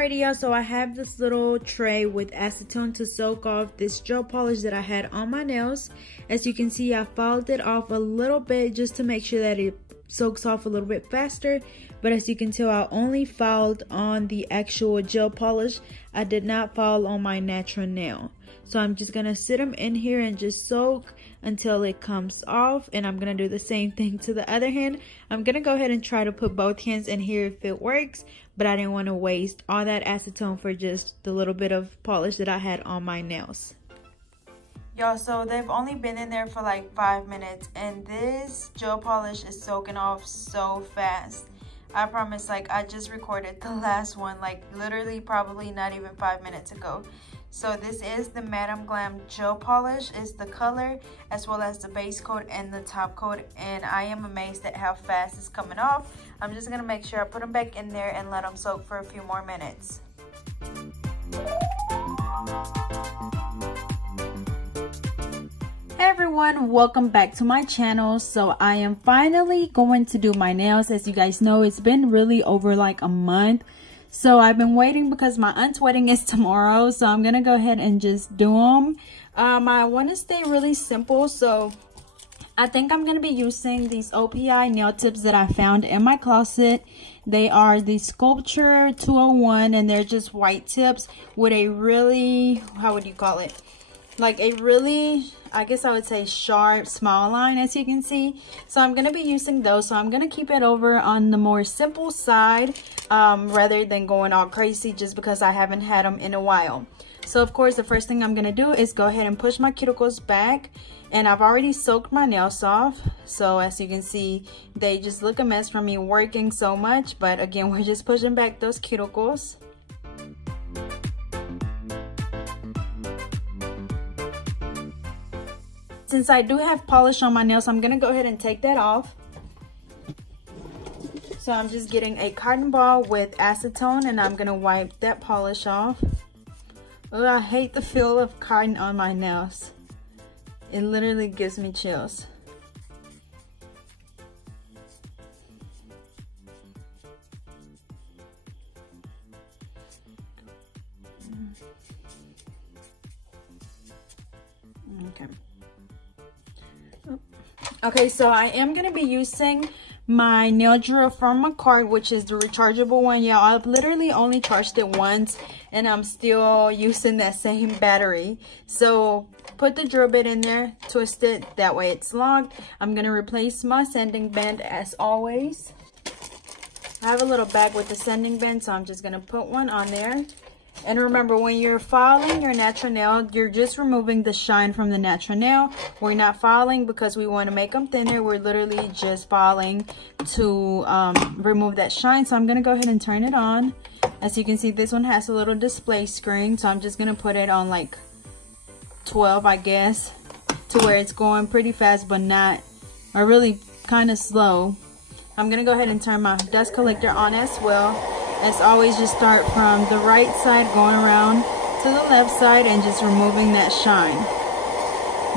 Alrighty, y'all, so I have this little tray with acetone to soak off this gel polish that I had on my nails. As you can see, I filed it off a little bit just to make sure that it soaks off a little bit faster. But as you can tell, I only filed on the actual gel polish. I did not file on my natural nail. So I'm just gonna sit them in here and just soak until it comes off, and I'm gonna do the same thing to the other hand. I'm gonna go ahead and try to put both hands in here if it works, but I didn't want to waste all that acetone for just the little bit of polish that I had on my nails. Y'all, so they've only been in there for like 5 minutes, and this gel polish is soaking off so fast. I promise, like, I just recorded the last one, like literally probably not even 5 minutes ago. So this is the Madam Glam gel polish. It's the color as well as the base coat and the top coat, and I am amazed at how fast it's coming off. I'm just gonna make sure I put them back in there and let them soak for a few more minutes. Hey everyone, welcome back to my channel. So I am finally going to do my nails. As you guys know, it's been really over like a month. So I've been waiting because my aunt's wedding is tomorrow, so I'm gonna go ahead and just do them. I want to stay really simple, so I think I'm gonna be using these OPI nail tips that I found in my closet. They are the Sculpture 201, and they're just white tips with a really, how would you call it? Like a really, I guess I would say sharp small line, as you can see. So I'm going to be using those. So I'm going to keep it over on the more simple side rather than going all crazy, just because I haven't had them in a while. So of course, the first thing I'm going to do is go ahead and push my cuticles back. And I've already soaked my nails off. So as you can see, they just look a mess from me working so much. But again, we're just pushing back those cuticles. Since I do have polish on my nails, I'm gonna go ahead and take that off. So I'm just getting a cotton ball with acetone, and I'm gonna wipe that polish off. Oh, I hate the feel of cotton on my nails. It literally gives me chills. Okay. Okay, so I am going to be using my nail drill from my cart, which is the rechargeable one. Yeah, I've literally only charged it once, and I'm still using that same battery. So put the drill bit in there, twist it, that way it's locked. I'm going to replace my sanding band as always. I have a little bag with the sanding band, so I'm just going to put one on there. And remember, when you're filing your natural nail, you're just removing the shine from the natural nail. We're not filing because we want to make them thinner. We're literally just filing to remove that shine. So I'm going to go ahead and turn it on. As you can see, this one has a little display screen. So I'm just going to put it on like 12, I guess, to where it's going pretty fast, but not, or really kind of slow. I'm going to go ahead and turn my dust collector on as well. As always, just start from the right side, going around to the left side, and just removing that shine.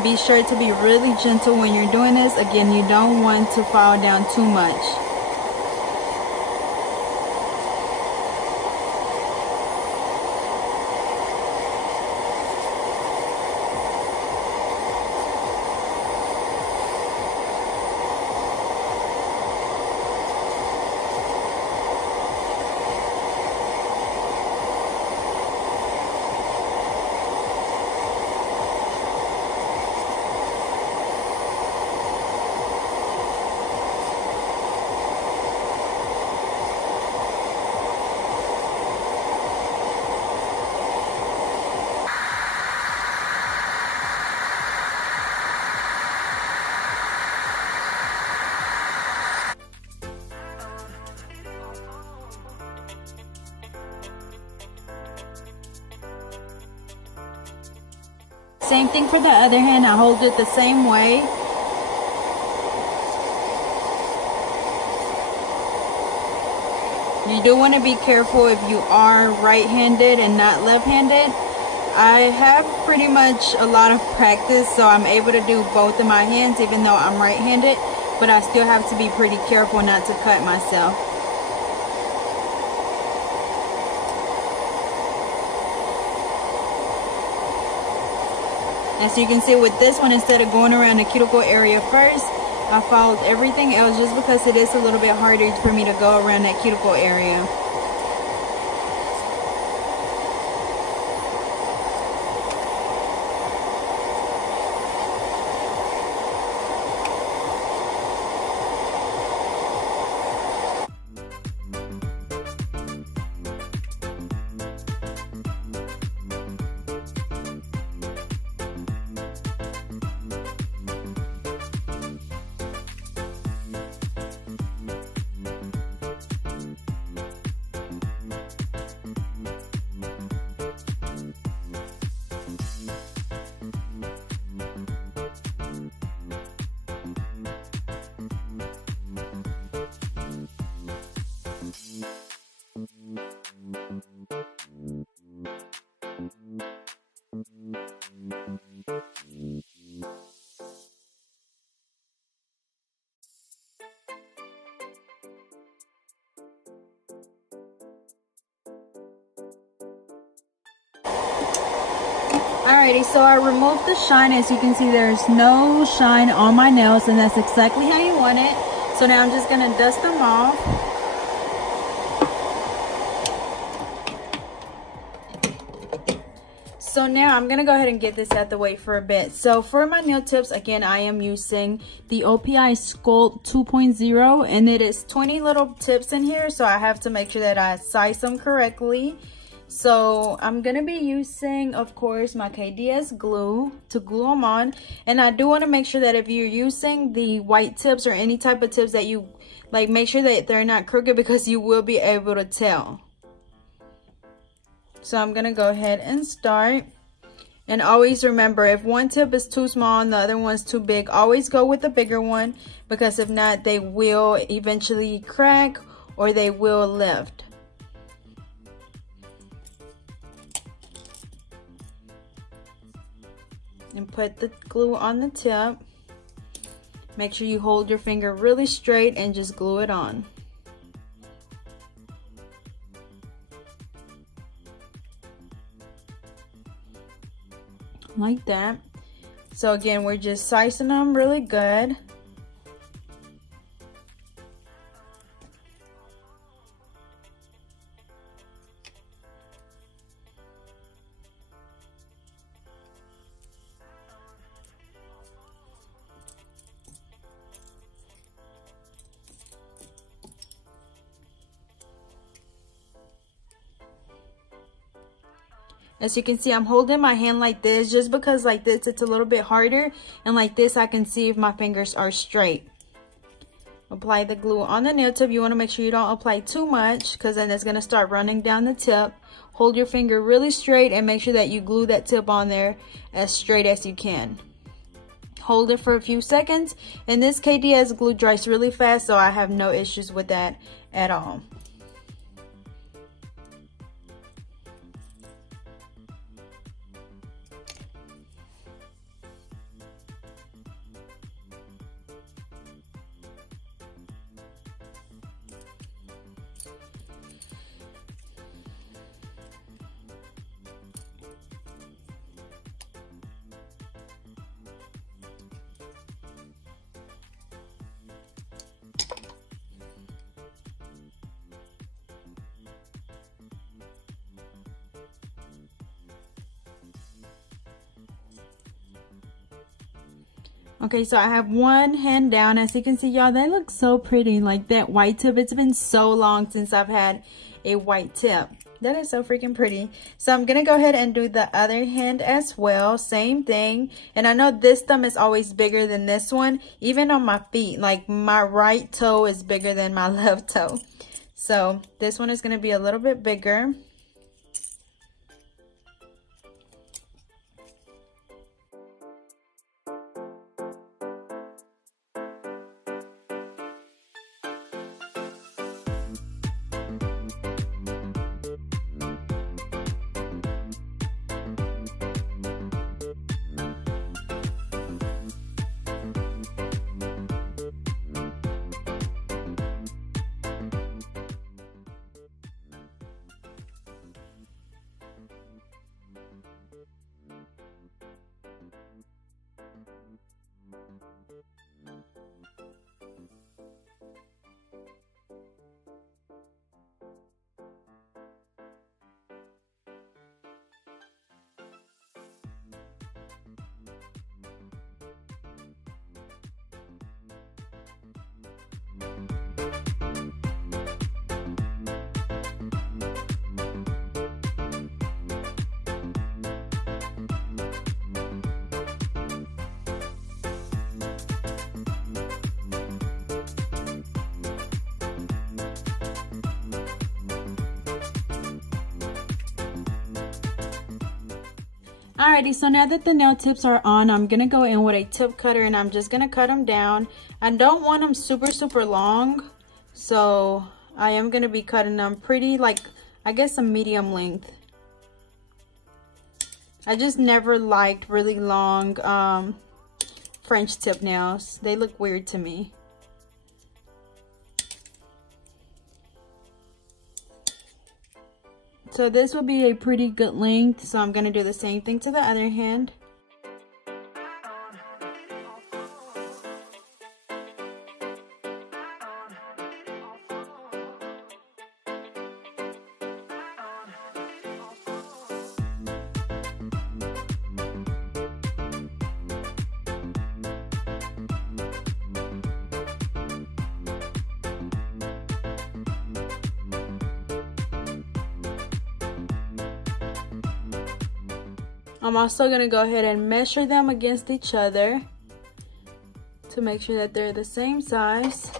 Be sure to be really gentle when you're doing this. Again, you don't want to file down too much. Same thing for the other hand. I hold it the same way. You do want to be careful if you are right-handed and not left-handed. I have pretty much a lot of practice, so I'm able to do both of my hands even though I'm right-handed, but I still have to be pretty careful not to cut myself. As you can see with this one, instead of going around the cuticle area first, I followed everything else just because it is a little bit harder for me to go around that cuticle area. Alrighty, so I removed the shine. As you can see, there's no shine on my nails, and that's exactly how you want it. So now I'm just gonna dust them off. So now I'm gonna go ahead and get this out the way for a bit. So for my nail tips, again, I am using the OPI Sculpt 2.0, and it is 20 little tips in here, so I have to make sure that I size them correctly. So I'm gonna be using, of course, my KDS glue to glue them on. And I do want to make sure that if you're using the white tips or any type of tips that you like, make sure that they're not crooked, because you will be able to tell. So I'm gonna go ahead and start. And always remember, if one tip is too small and the other one's too big, always go with the bigger one, because if not, they will eventually crack or they will lift. And put the glue on the tip. Make sure you hold your finger really straight and just glue it on. Like that. So again, we're just sizing them really good. As you can see, I'm holding my hand like this just because like this it's a little bit harder, and like this I can see if my fingers are straight. Apply the glue on the nail tip. You want to make sure you don't apply too much, because then it's going to start running down the tip. Hold your finger really straight and make sure that you glue that tip on there as straight as you can. Hold it for a few seconds, and this KDS glue dries really fast, so I have no issues with that at all. Okay, so I have one hand down. As you can see, y'all, they look so pretty. Like that white tip, it's been so long since I've had a white tip. That is so freaking pretty. So I'm gonna go ahead and do the other hand as well. Same thing. And I know this thumb is always bigger than this one, even on my feet. Like my right toe is bigger than my left toe. So this one is gonna be a little bit bigger. Alrighty, so now that the nail tips are on, I'm gonna go in with a tip cutter and I'm just gonna cut them down. I don't want them super long, so I am gonna be cutting them pretty, like, I guess a medium length. I just never liked really long French tip nails. They look weird to me. So this will be a pretty good length, so I'm going to do the same thing to the other hand. I'm also going to go ahead and measure them against each other to make sure that they're the same size.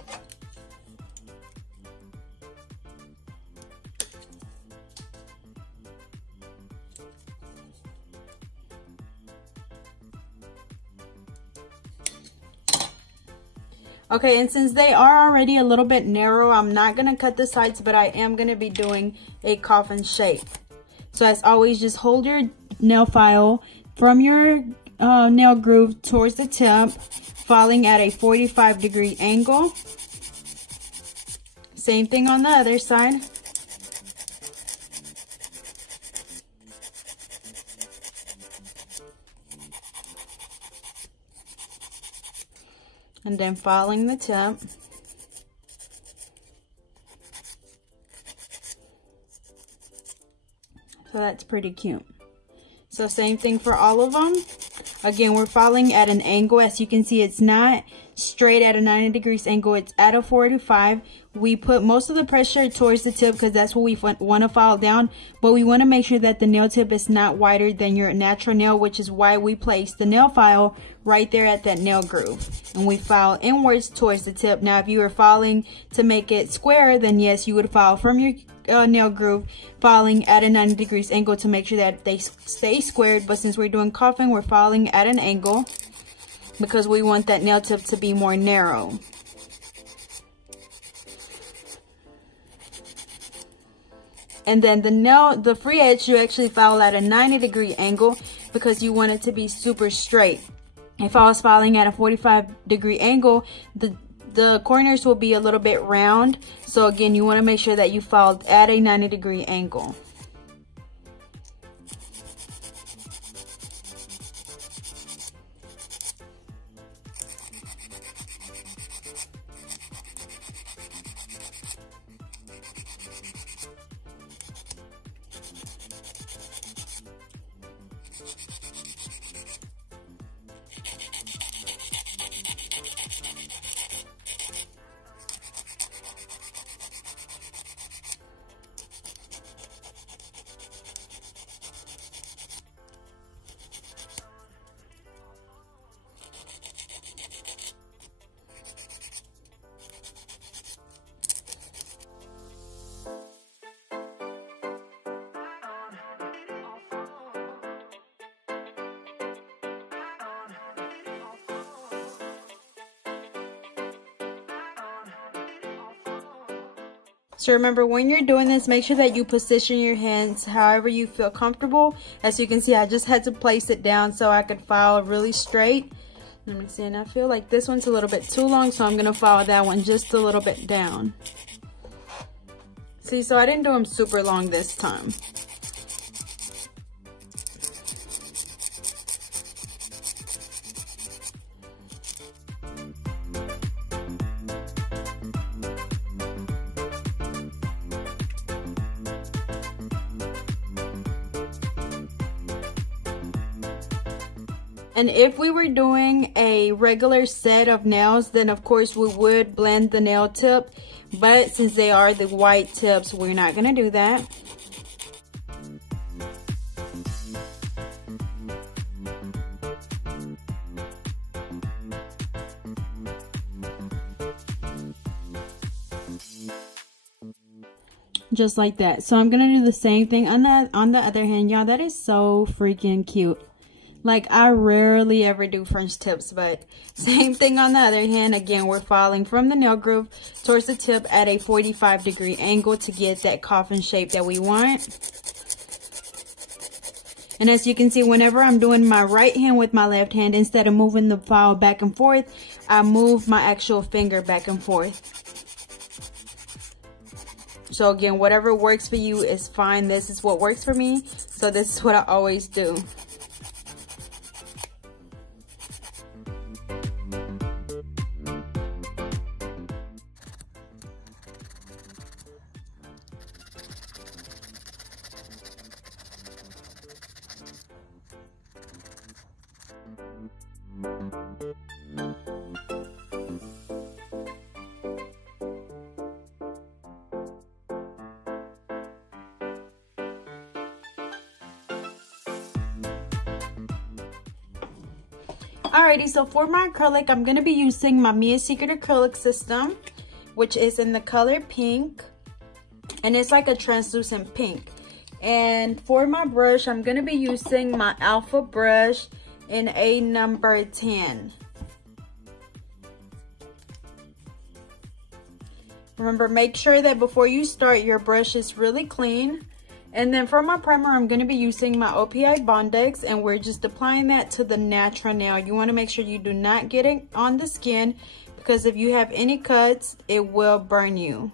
Okay, and since they are already a little bit narrow, I'm not going to cut the sides, but I am going to be doing a coffin shape. So as always, just hold your nail file from your nail groove towards the tip, filing at a 45-degree angle. Same thing on the other side. And then filing the tip. So that's pretty cute. So same thing for all of them. Again, we're filing at an angle. As you can see, it's not straight at a 90 degrees angle. It's at a 45. We put most of the pressure towards the tip because that's what we want to file down. But we want to make sure that the nail tip is not wider than your natural nail, which is why we place the nail file right there at that nail groove. And we file inwards towards the tip. Now, if you were filing to make it square, then yes, you would file from your nail groove, filing at a 90 degrees angle to make sure that they stay squared. But since we're doing coffin, we're filing at an angle because we want that nail tip to be more narrow. And then the free edge, you actually file at a 90-degree angle because you want it to be super straight. If I was filing at a 45-degree angle, the corners will be a little bit round. So again, you want to make sure that you filed at a 90-degree angle. So remember, when you're doing this, make sure that you position your hands however you feel comfortable. As you can see, I just had to place it down so I could file really straight. Let me see, and I feel like this one's a little bit too long, so I'm gonna file that one just a little bit down. See, so I didn't do them super long this time. And if we were doing a regular set of nails, then of course we would blend the nail tip. But since they are the white tips, we're not going to do that. just like that. So I'm gonna do the same thing on the other hand. Y'all, that is so freaking cute. Like, I rarely ever do French tips, but same thing on the other hand. Again, we're following from the nail groove towards the tip at a 45-degree angle to get that coffin shape that we want. And as you can see, whenever I'm doing my right hand with my left hand, instead of moving the file back and forth, I move my actual finger back and forth. So again, whatever works for you is fine. This is what works for me, so this is what I always do. Alrighty, so for my acrylic, I'm going to be using my Mia Secret acrylic system, which is in the color pink, and it's like a translucent pink. And for my brush, I'm going to be using my Alpha brush in a number 10. Remember, make sure that before you start, your brush is really clean. And then for my primer, I'm going to be using my OPI Bondex, and we're just applying that to the natural nail. You want to make sure you do not get it on the skin, because if you have any cuts, it will burn you.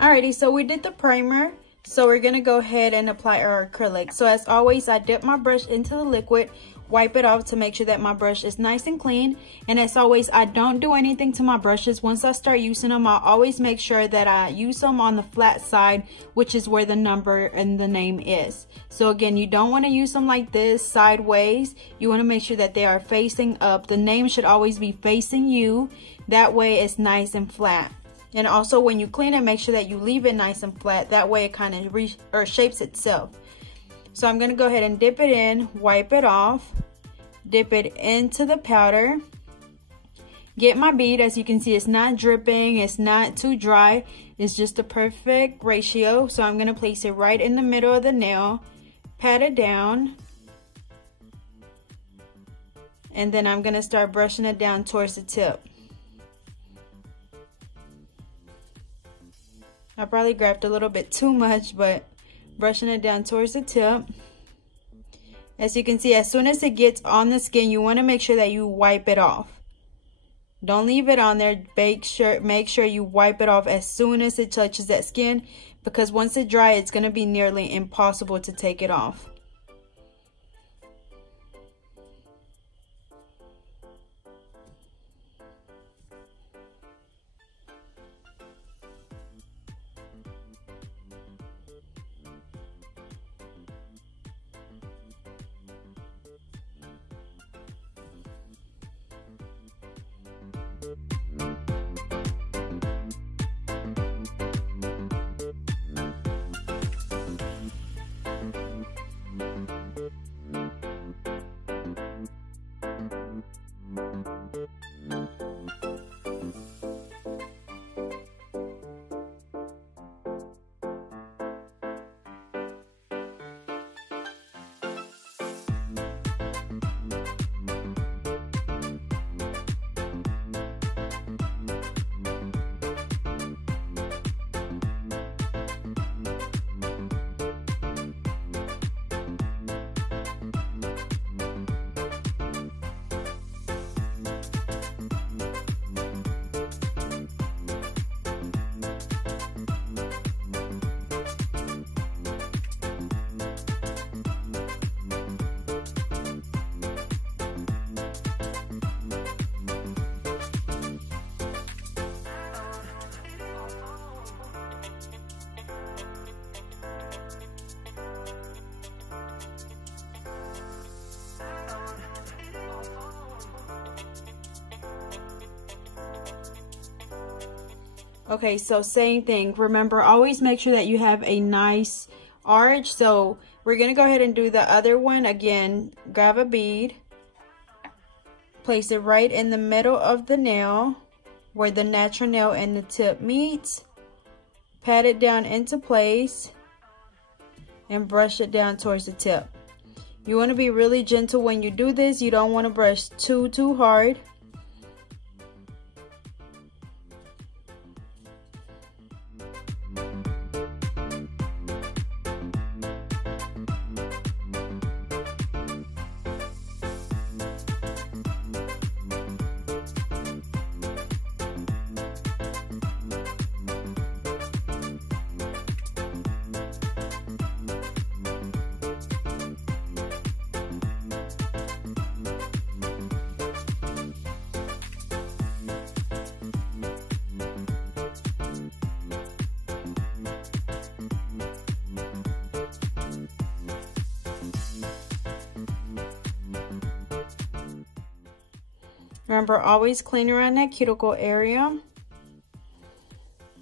Alrighty, so we did the primer, so we're gonna go ahead and apply our acrylic. So as always, I dip my brush into the liquid, wipe it off to make sure that my brush is nice and clean. And as always, I don't do anything to my brushes. Once I start using them, I always make sure that I use them on the flat side, which is where the number and the name is. So again, you don't want to use them like this sideways. You want to make sure that they are facing up. The name should always be facing you. That way it's nice and flat. And also when you clean it, make sure that you leave it nice and flat. That way it kind of shapes itself. So I'm going to go ahead and dip it in, wipe it off, dip it into the powder. Get my bead. As you can see, it's not dripping, it's not too dry. It's just a perfect ratio. So I'm going to place it right in the middle of the nail, pat it down. And then I'm going to start brushing it down towards the tip. I probably grabbed a little bit too much, but brushing it down towards the tip. As you can see, as soon as it gets on the skin, you want to make sure that you wipe it off. Don't leave it on there. Make sure you wipe it off as soon as it touches that skin, because once it dries, it's going to be nearly impossible to take it off. Okay, so same thing. Remember, always make sure that you have a nice arch. So we're gonna go ahead and do the other one. Again, grab a bead, place it right in the middle of the nail where the natural nail and the tip meets. Pat it down into place and brush it down towards the tip. You want to be really gentle when you do this. You don't want to brush too hard. Remember, always clean around that cuticle area.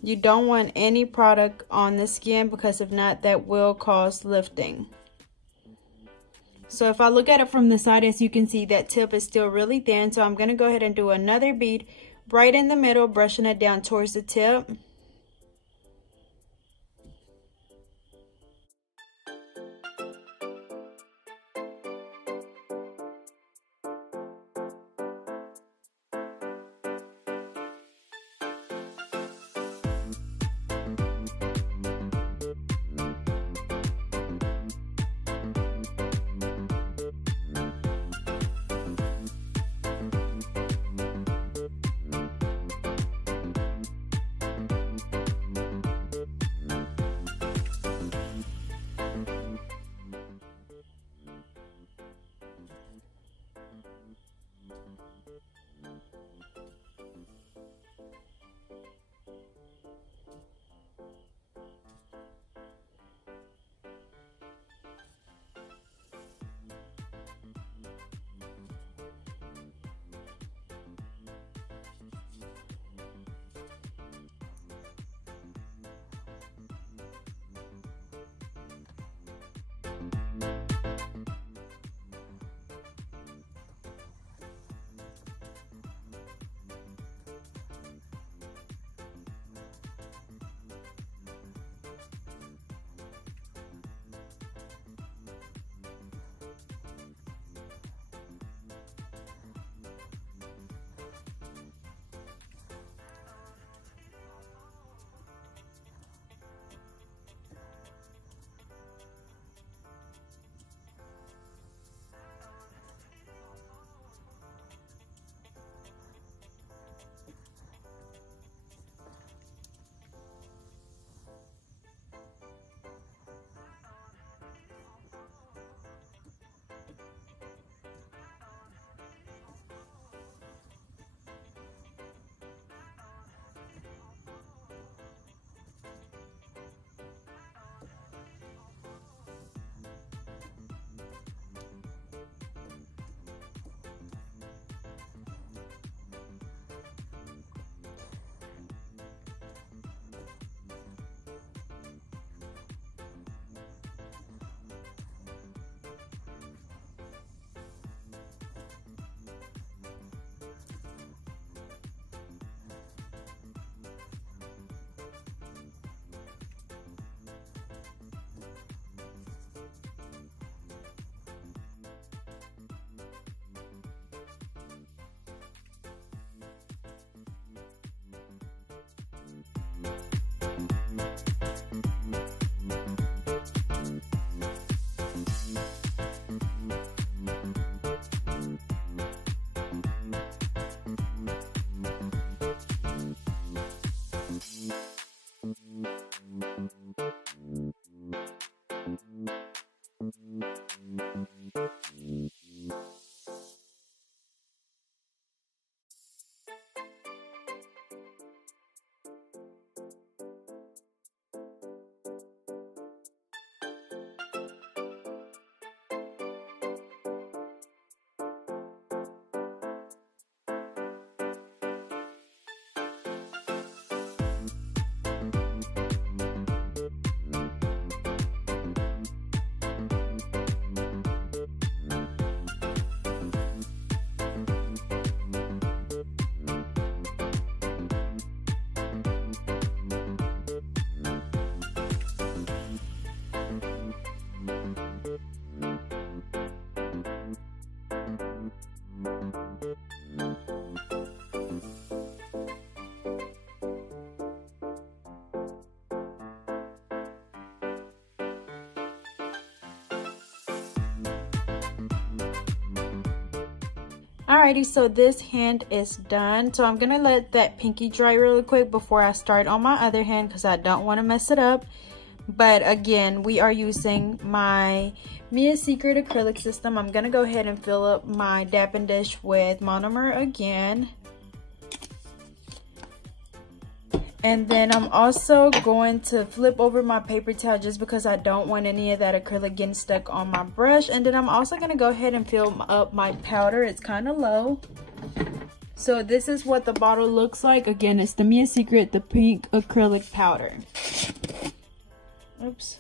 You don't want any product on the skin because if not, that will cause lifting. So if I look at it from the side, as you can see, that tip is still really thin. So I'm going to go ahead and do another bead right in the middle, brushing it down towards the tip. Alrighty, so this hand is done. So I'm gonna let that pinky dry really quick before I start on my other hand because I don't want to mess it up. But again, we are using my Mia Secret acrylic system. I'm gonna go ahead and fill up my dapping dish with monomer again. And then I'm also going to flip over my paper towel just because I don't want any of that acrylic getting stuck on my brush. And then I'm also going to go ahead and fill up my powder. It's kind of low. So this is what the bottle looks like. Again, it's the Mia Secret, the pink acrylic powder. Oops.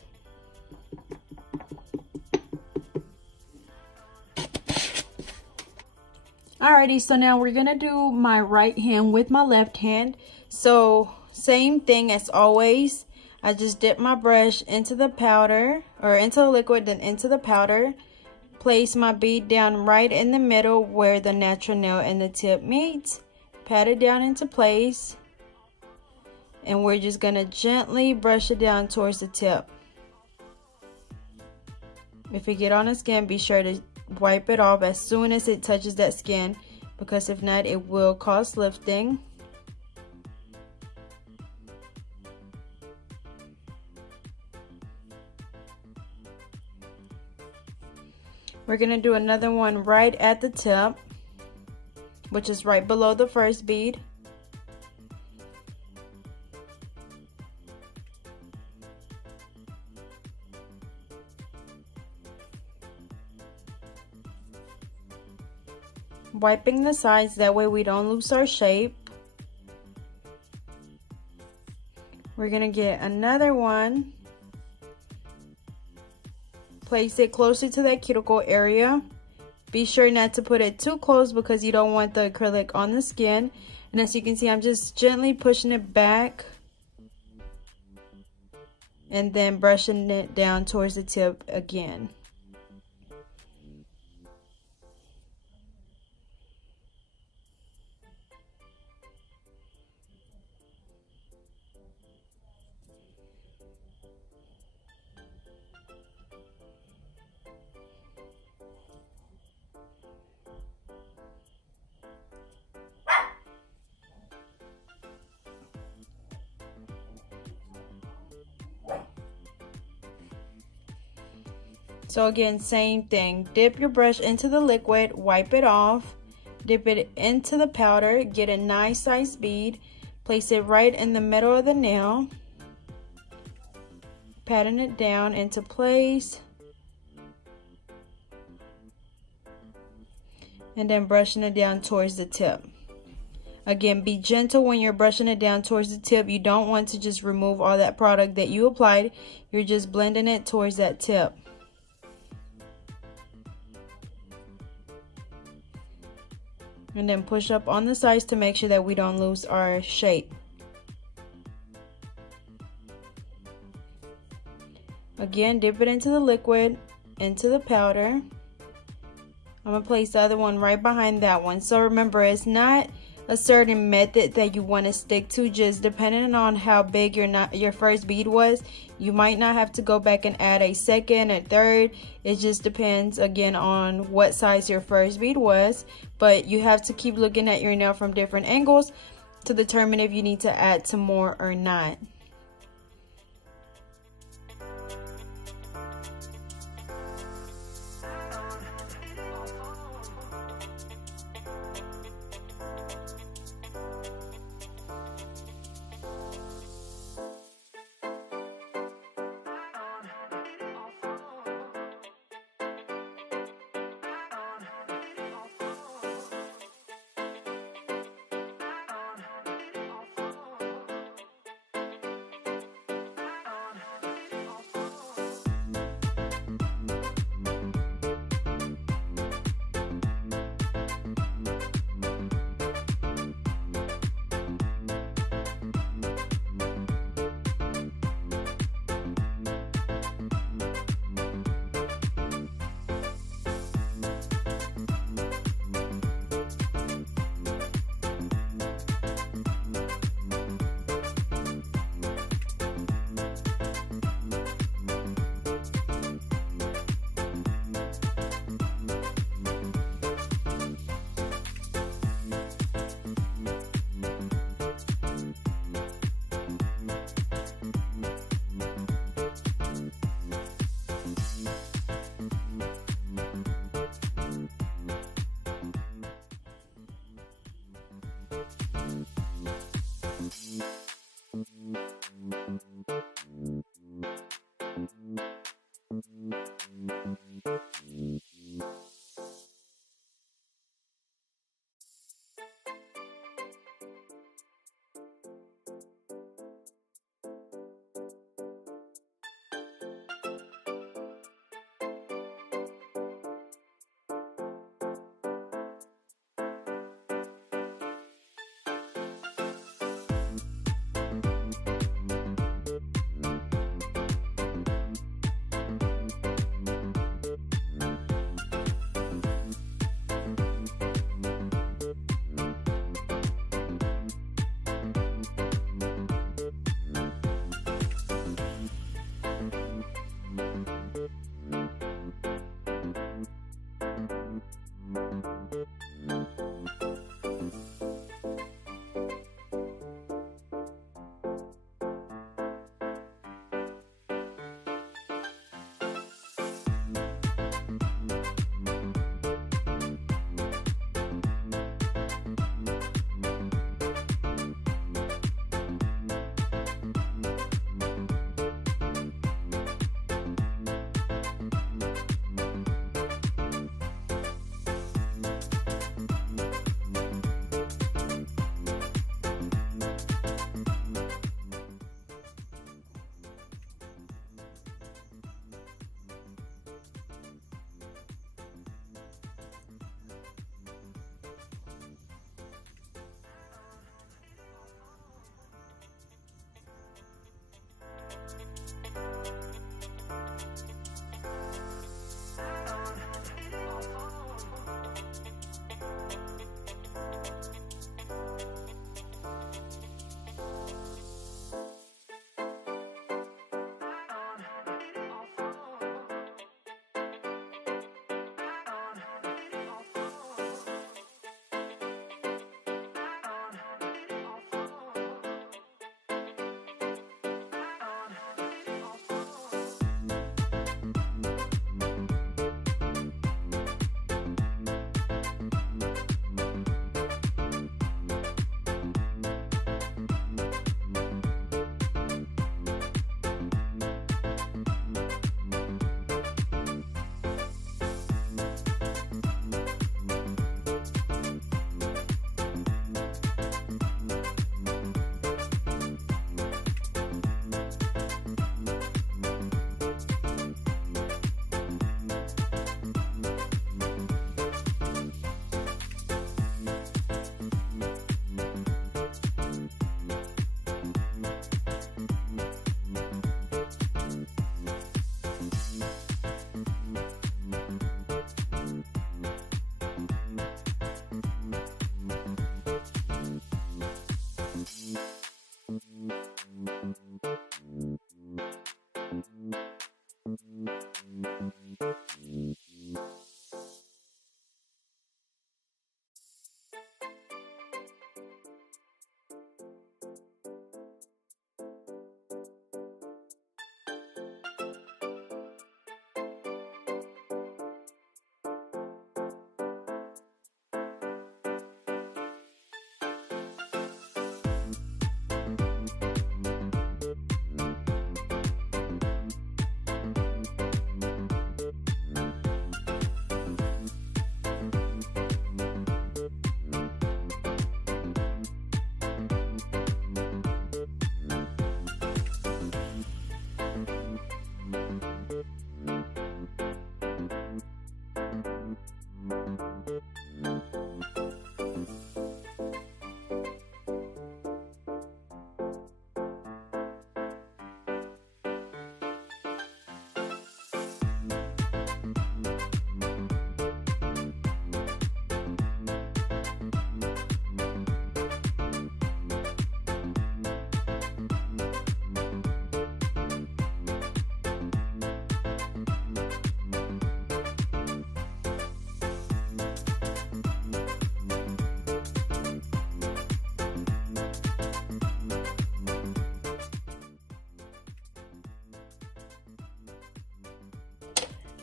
Alrighty, so now we're going to do my right hand with my left hand. So same thing as always. I just dip my brush into the powder, or into the liquid, then into the powder. Place my bead down right in the middle where the natural nail and the tip meets. Pat it down into place. And we're just going to gently brush it down towards the tip. If you get on the skin, be sure to wipe it off as soon as it touches that skin, because if not, it will cause lifting. We're going to do another one right at the tip, which is right below the first bead. Wiping the sides, that way we don't lose our shape. We're going to get another one. Place it closer to that cuticle area. Be sure not to put it too close because you don't want the acrylic on the skin. And as you can see, I'm just gently pushing it back and then brushing it down towards the tip again. So again, same thing. Dip your brush into the liquid, wipe it off, dip it into the powder, get a nice size bead, place it right in the middle of the nail, patting it down into place, and then brushing it down towards the tip. Again, be gentle when you're brushing it down towards the tip. You don't want to just remove all that product that you applied. You're just blending it towards that tip. And then push up on the sides to make sure that we don't lose our shape. Again, dip it into the liquid, into the powder. I'm going to place the other one right behind that one. So remember, it's not a certain method that you want to stick to. Just depending on how big your first bead was, you might not have to go back and add a second and third. It just depends again on what size your first bead was, but you have to keep looking at your nail from different angles to determine if you need to add some more or not.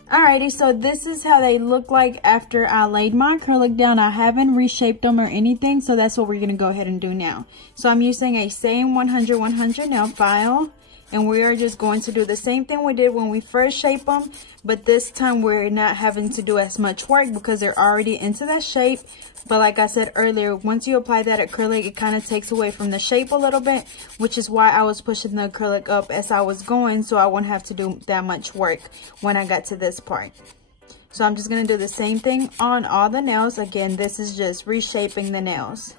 Alrighty, so this is how they look like after I laid my acrylic down. I haven't reshaped them or anything, so that's what we're going to go ahead and do now. So I'm using a same 100-100 nail file, and we are just going to do the same thing we did when we first shaped them, but this time we're not having to do as much work because they're already into that shape. But like I said earlier, once you apply that acrylic, it kind of takes away from the shape a little bit, which is why I was pushing the acrylic up as I was going, so I wouldn't have to do that much work when I got to this part. So I'm just going to do the same thing on all the nails. Again, this is just reshaping the nails.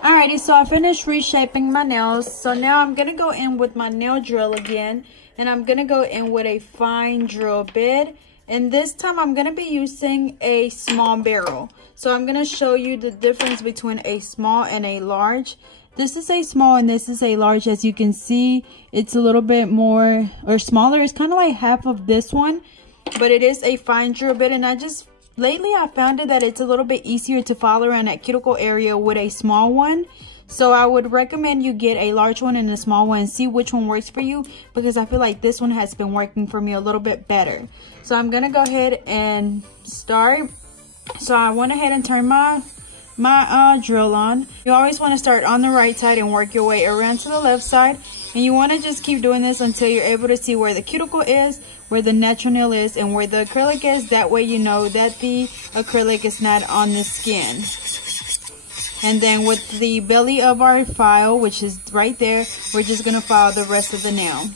Alrighty, so I finished reshaping my nails. So now I'm going to go in with my nail drill again. And I'm going to go in with a fine drill bit. And this time I'm going to be using a small barrel. So I'm going to show you the difference between a small and a large. This is a small and this is a large. As you can see, it's a little bit more or smaller. It's kind of like half of this one. But it is a fine drill bit, and lately I found it that it's a little bit easier to follow around that cuticle area with a small one. So I would recommend you get a large one and a small one and see which one works for you, because I feel like this one has been working for me a little bit better. So I'm gonna go ahead and start. So I went ahead and turned my drill on. You always want to start on the right side and work your way around to the left side. And you want to just keep doing this until you're able to see where the cuticle is, where the natural nail is, and where the acrylic is. That way you know that the acrylic is not on the skin. And then with the belly of our file, which is right there, we're just going to file the rest of the nail.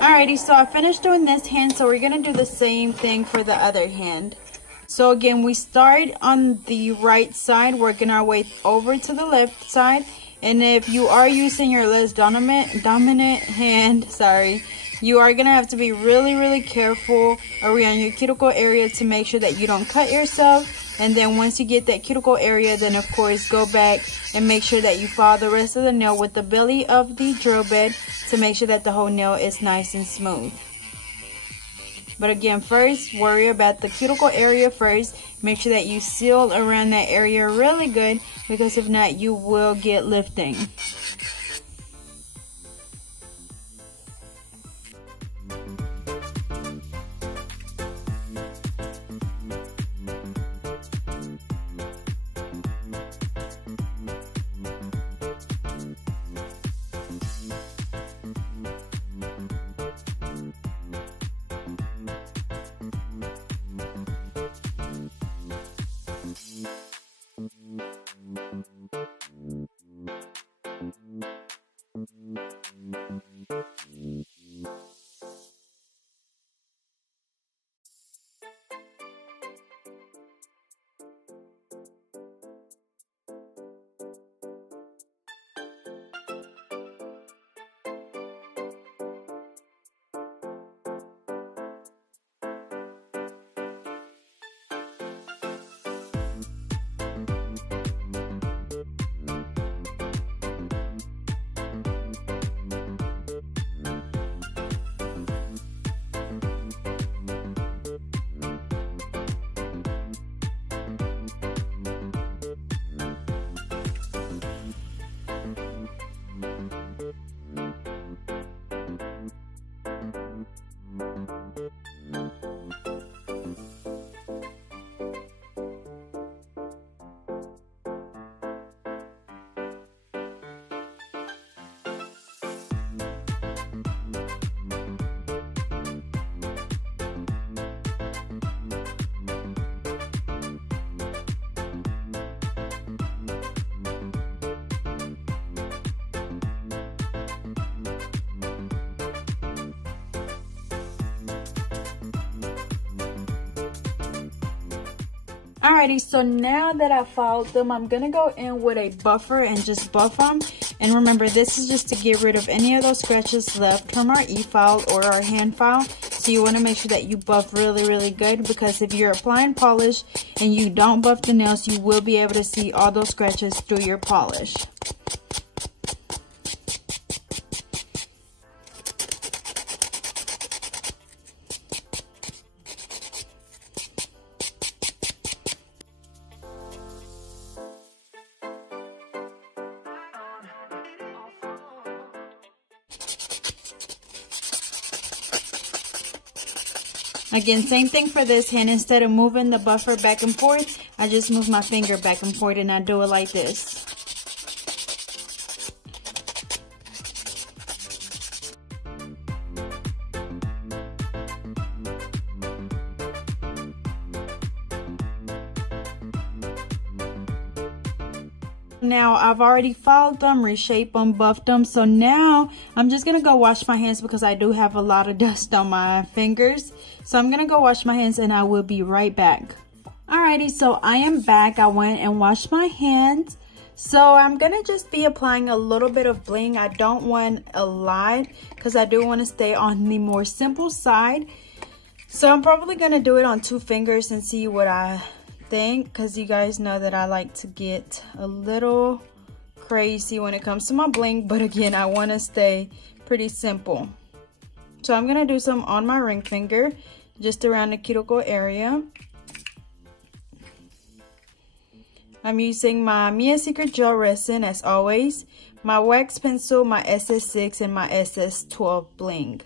Alrighty, so I finished doing this hand, so we're gonna do the same thing for the other hand. So again, we start on the right side, working our way over to the left side. And if you are using your less dominant hand, you are gonna have to be really careful around your cuticle area to make sure that you don't cut yourself. And then once you get that cuticle area, then of course go back and make sure that you follow the rest of the nail with the belly of the drill bit to make sure that the whole nail is nice and smooth. But again, first worry about the cuticle area first. Make sure that you seal around that area really good, because if not, you will get lifting. Alrighty, so now that I filed them, I'm gonna go in with a buffer and just buff them. And remember, this is just to get rid of any of those scratches left from our e-file or our hand file. So you want to make sure that you buff really good, because if you're applying polish and you don't buff the nails, you will be able to see all those scratches through your polish. Again, same thing for this hand. Instead of moving the buffer back and forth, I just move my finger back and forth, and I do it like this. Now I've already filed them, reshaped them, buffed them. So now I'm just gonna go wash my hands because I do have a lot of dust on my fingers. So I'm gonna go wash my hands and I will be right back. Alrighty, so I am back. I went and washed my hands. So I'm gonna just be applying a little bit of bling. I don't want a lot because I do want to stay on the more simple side. So I'm probably gonna do it on 2 fingers and see what I think, because you guys know that I like to get a little crazy when it comes to my bling, but again, I want to stay pretty simple. So I'm gonna do some on my ring finger, just around the cuticle area. I'm using my Mia Secret Gel Resin as always, my wax pencil, my SS6, and my SS12 bling.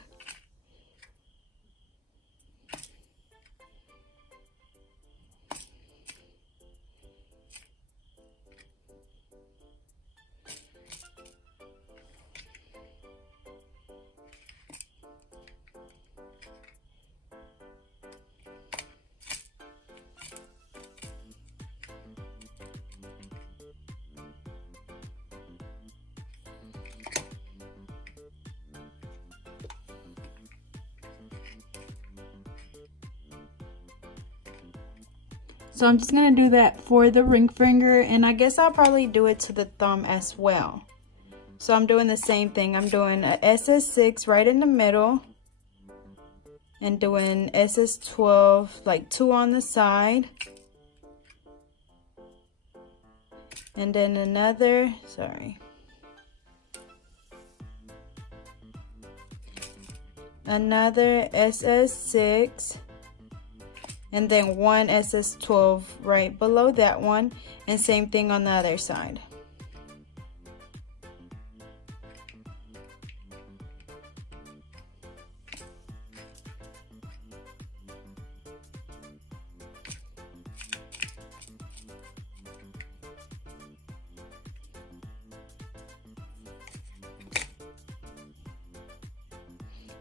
So I'm just gonna do that for the ring finger, and I guess I'll probably do it to the thumb as well. So I'm doing the same thing. I'm doing a SS6 right in the middle and doing SS12 like 2 on the side. And then another, another SS6. And then 1 SS12 right below that one, and same thing on the other side.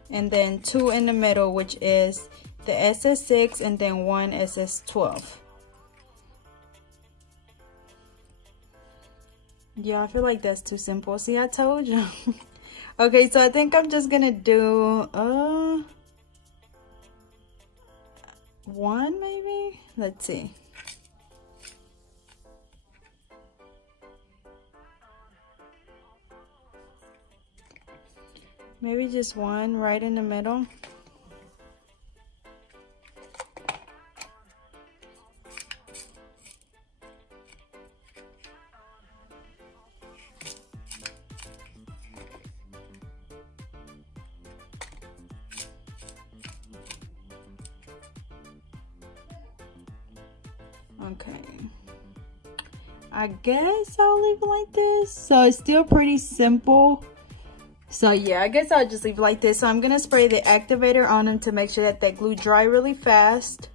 And then 2 in the middle, which is the SS6, and then 1 SS12. Yeah, I feel like that's too simple. See, I told you. Okay, so I think I'm just gonna do 1 maybe. Let's see. Maybe just 1 right in the middle. Okay, I guess I'll leave it like this. So it's still pretty simple. So yeah, I guess I'll just leave it like this. So I'm gonna spray the activator on them to make sure that they glue dry really fast.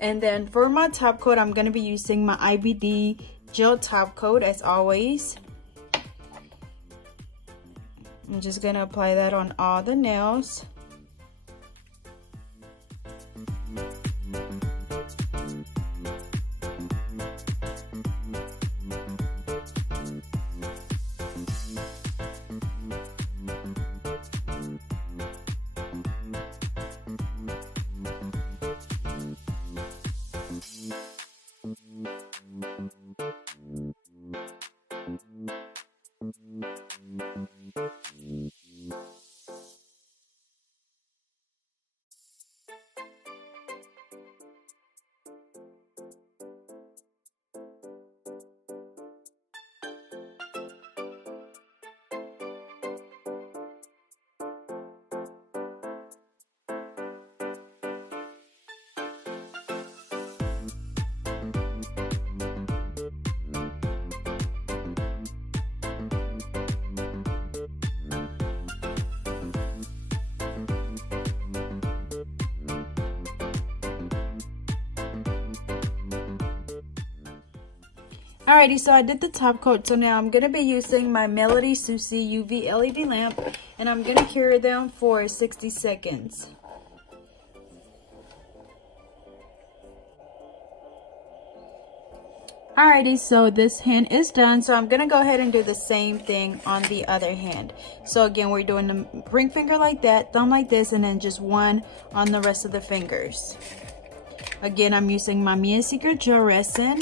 And then for my top coat, I'm gonna be using my IBD gel top coat as always. I'm just gonna apply that on all the nails. Alrighty, so I did the top coat. So now I'm going to be using my Melody Susie UV LED lamp, and I'm going to cure them for 60 seconds. Alrighty, so this hand is done. So I'm gonna go ahead and do the same thing on the other hand. So again, we're doing the ring finger like that, thumb like this, and then just one on the rest of the fingers. Again, I'm using my Mia Secret gel resin.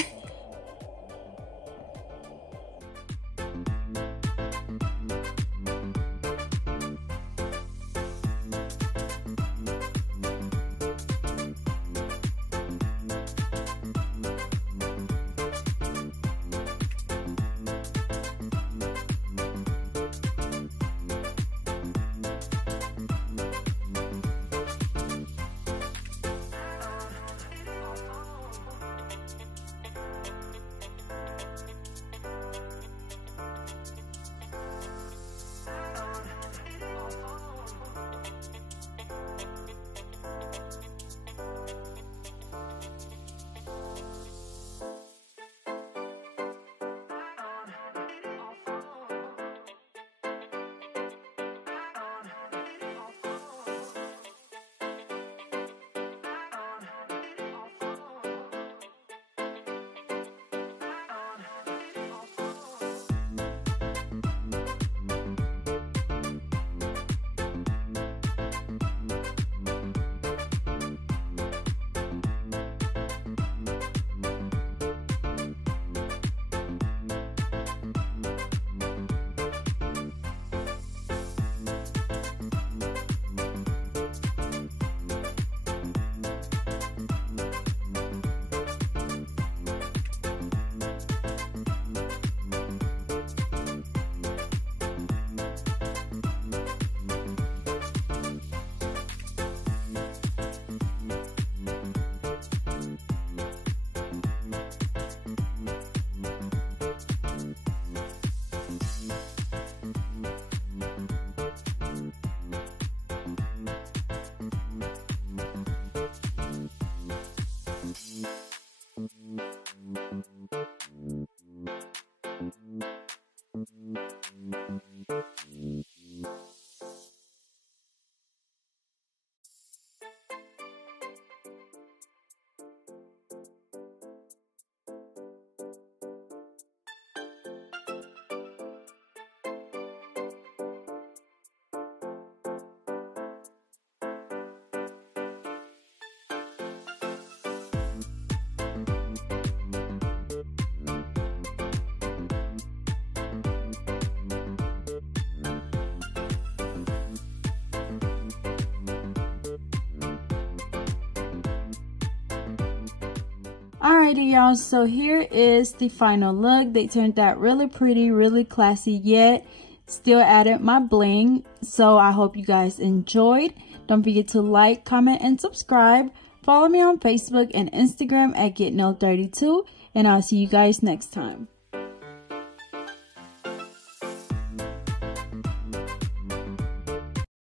Alrighty y'all, so here is the final look. They turned out really pretty, really classy, yet still added my bling. So I hope you guys enjoyed. Don't forget to like, comment, and subscribe. Follow me on Facebook and Instagram at GetNailed32, and I'll see you guys next time.